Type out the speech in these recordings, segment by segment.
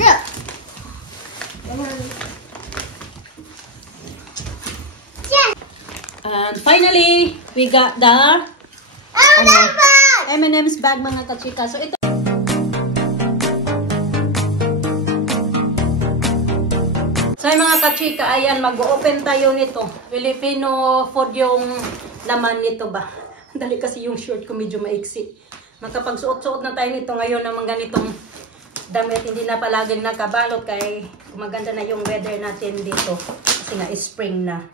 Look. Yeah. And finally, we got the M&M's bag mga kachika. So ito. So mga kachika, ayan, mag-open tayo nito. Filipino food yung laman nito ba? Dali kasi yung short ko medyo maiksi. Makapagsuot-suot na tayo nito ngayon ng mga ganitong damit. Hindi na palaging nakabalot kay maganda na yung weather natin dito. Kasi nga spring na.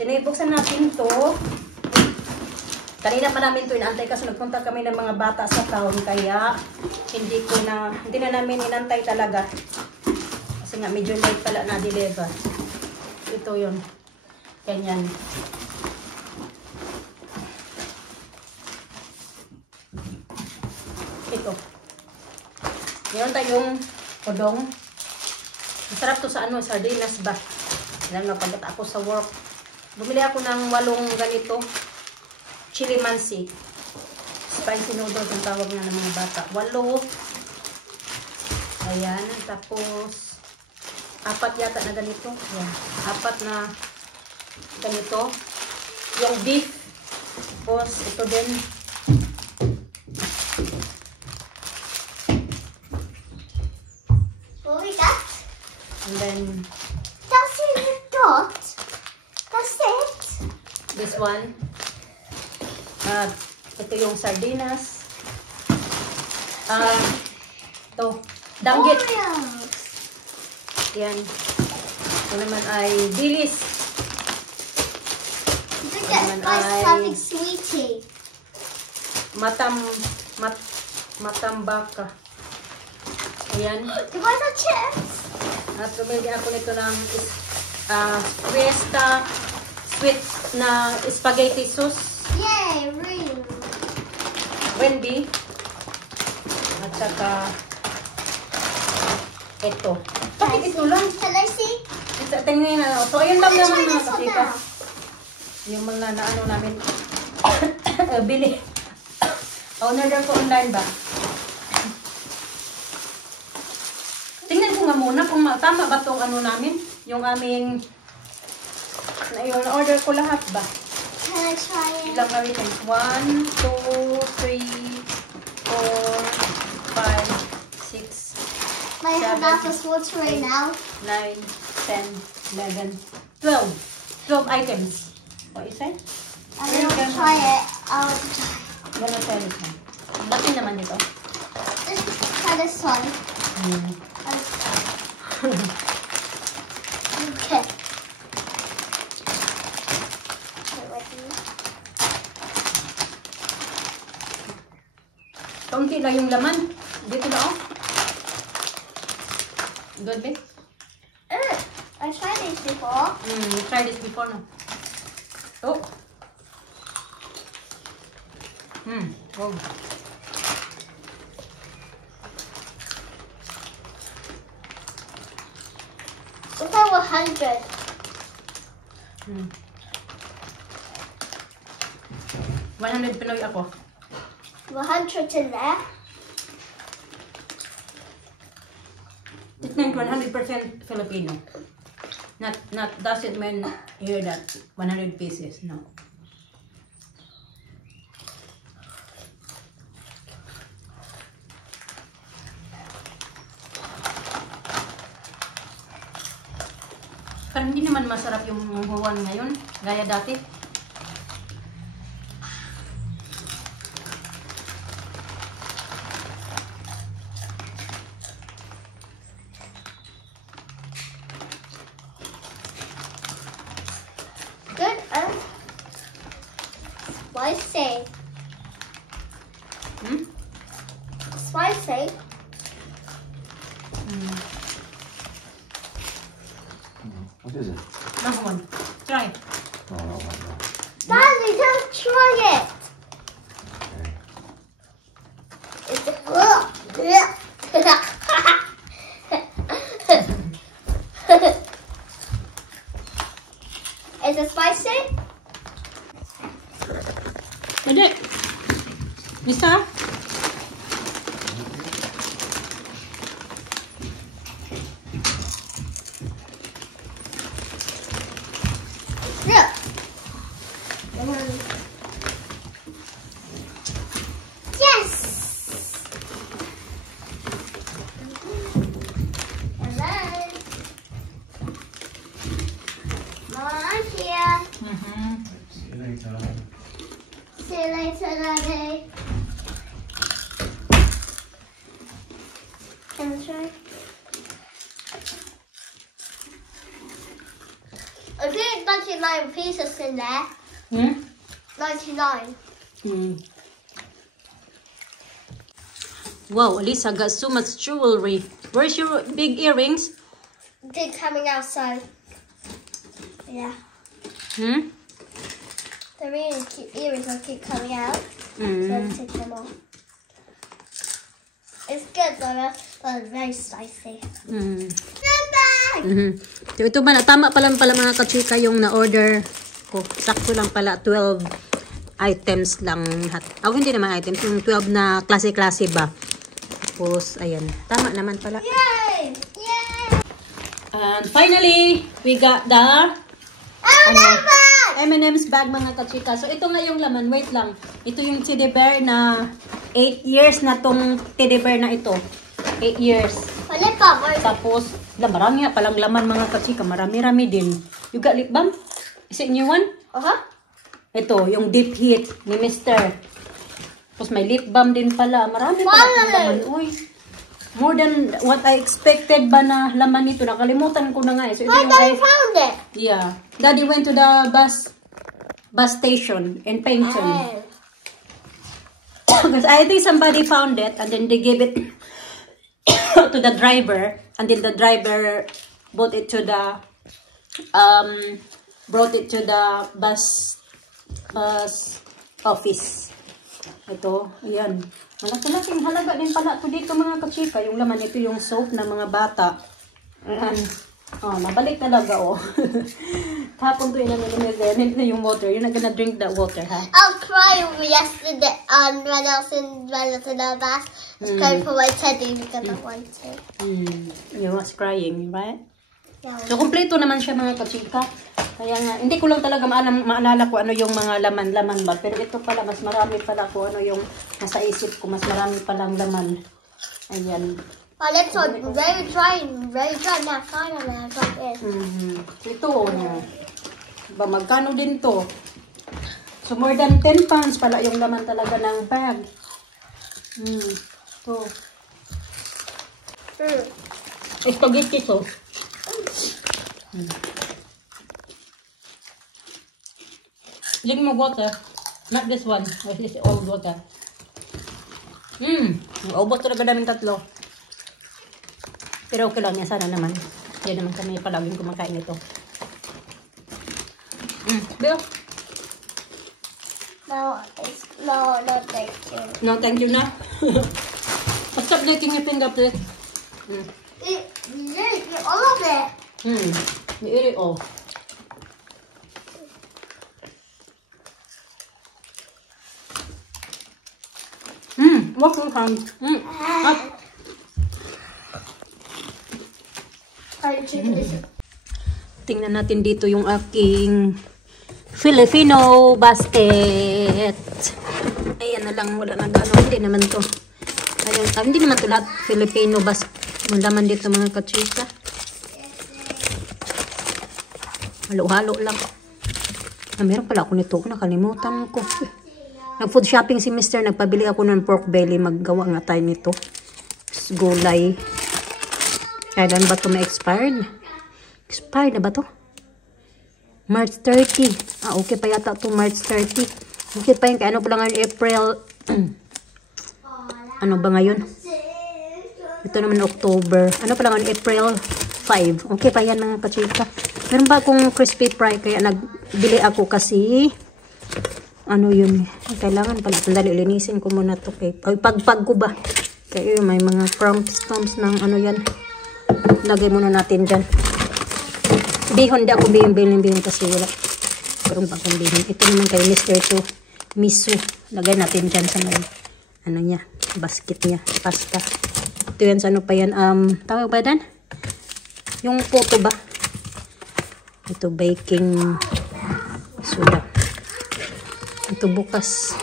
Sinibuksan natin to. Kanina pa namin ito inantay kasi nagpunta kami ng mga bata sa town. Kaya hindi na namin inantay talaga. Kasi nga medyo late pala na-deliver. Ito yun. Ganyan. Ito. Meron tayong udong. Masarap to sa sardinas ba? Lalo na pagkat ako sa work. Bumili ako ng 8 ganito. Chili mansi. Spicy noodles ang tawag na ng mga bata. 8. Ayan. Tapos 4 yata na ganito. Ayan. 4 na ganito. Yung beef. Tapos ito din. And then That's in the dot. That's it. this one. Ito yung sardinas. Ito. Danggit. Oreos. Yan. Ito naman ay dilis. Look at spice having sweetie. Matambaka. Ayan. Do I have chips? At bumili ako nito ng Fiesta sweet na spaghetti sauce. Yay, ring. Wendy. At saka ito. Bakit ito lang? Can I see? Tingnan na. So, ayun lang naman mga This one kasika. now. Yung mga naano namin. Bili. Order ko online ba? Tingnan ko nga muna kung tama ba itong ano namin. Yung aming yung order ko lahat ba? Can I try it? Ilang items? 1, 2, 3, 4, 5, 6, My 7, mouth is watering now. 9, 10, 11, 12. 12 items. What you say? I'm gonna try it. I'll Gonna try this one. Laki naman dito. just try this one. Okay. Kaunti lang yung laman. Dito na oh. Good be? I tried these before. You tried this before no? Oh. Oh. If I were 100. 100 Pinoy ako. 100 in there. It meant 100% Filipino. Not doesn't mean here that 100 pieces. No. Parang hindi naman masarap yung huwan ngayon, gaya dati. Good. Spicy. Spicy. What is it? Another one. Try. No, no, no, no. Daddy, don't try it. Okay. It's Is it spicy? Pwede. Isa? later, Daddy. Can I try? I think 99 pieces in there. 99. Wow, Elisa got so much jewelry. Where's your big earrings? They're coming out, so yeah. The really cute earrings will keep coming out. So I'll take them off. It's good though, but it's very spicy. So, ito ba na? Tama pala mga kachika yung na-order ko. Sakto lang pala. 12 items lang. Hindi naman items. Yung 12 na klase-klase ba. Tapos, ayan. Tama naman pala. Yay! Yay! And finally, we got the M&M's bag mga kachika. So, ito nga yung laman. Wait lang. Ito yung teddy bear na 8 years na tong teddy bear na ito. 8 years. Tapos, marami nga palang laman mga kachika. Marami-rami din. You got lip balm? Is it new one? Ito, yung deep heat ni Mr. Tapos may lip balm din pala. Marami palang laman. Uy, more than what I expected ba na laman nito. Nakalimutan ko na nga. So, ito yung found it. Yeah. Daddy went to the bus station in Paignton. Because I think somebody found it and then they gave it to the driver, and then the driver brought it to the bus office. Ito, ayan. Malaki-laking halaga din pala ito dito mga kachika. Yung laman ito yung soap ng mga bata. Ayan. Oh, nabalik talaga oh. Tapon to yun na yung water. You're not gonna drink that water, ha? I'll cry yesterday when I was in the bus. I was crying for my teddy because I wanted to. You was crying, right? Yeah. So, kompleto naman siya mga kachika. Kaya nga, hindi ko lang talaga maalala ko ano yung mga laman ba. Pero ito pala, mas marami pala ko ano yung nasa isip ko. Mas marami palang laman. Ayan. My lips are very dry now. Finally, I got it. Ito, ba magkano din to? So, more than 10 pounds pala yung laman talaga ng bag. Ito. Spaghetti to. Drink mo water. Not this one. This is old water. Ubos talaga namin tatlo. Pero okay lang yan. Sana naman. Hindi naman kami palaging kumakain ito. Bill? No, thank you. No, thank you na. Stop licking your finger, please. You all of it. You eat it all. Wash your hands. Tingnan natin dito yung aking Filipino basket. Ayan na lang, wala na gano'n. Hindi naman to. Ayun, hindi naman to lahat Filipino basket. Malaman dito mga kachika. Halo-halo lang. Meron pala ako nito. Nakalimutan ko. Nag-food shopping si Mr. Nagpabili ako ng pork belly. Maggawa nga tayo nito. Gulay. Kailan ba ito ma-expired? Expired na ba ito? March 30. Okay pa yata ito. March 30. Okay pa yun. Kaya ano pa lang ngayon? April. Ano ba ngayon? Ito naman October. Ano pa lang ngayon? April 5. Okay pa yan mga kachika. Meron ba akong crispy fry? Kaya nagbili ako kasi ano yun? Kailangan pala. Sandali, linisin ko muna ito. Pagpag ko ba? Kaya yun, may mga crumbs ng ano yan. Lagay muna natin dyan. Bihon, di ako bihon kasi wala. Pero ba akong bihon? Ito naman kay Mr. to miso. Lagay natin dyan sa may, ano niya, basket niya, pasta. Ito yan sa ano pa yan, tawag ba yan? Yung photo ba? Ito, baking soda. Ito bukas.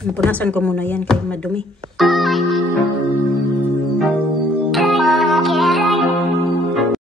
Punasan ko muna yan kaya madumi.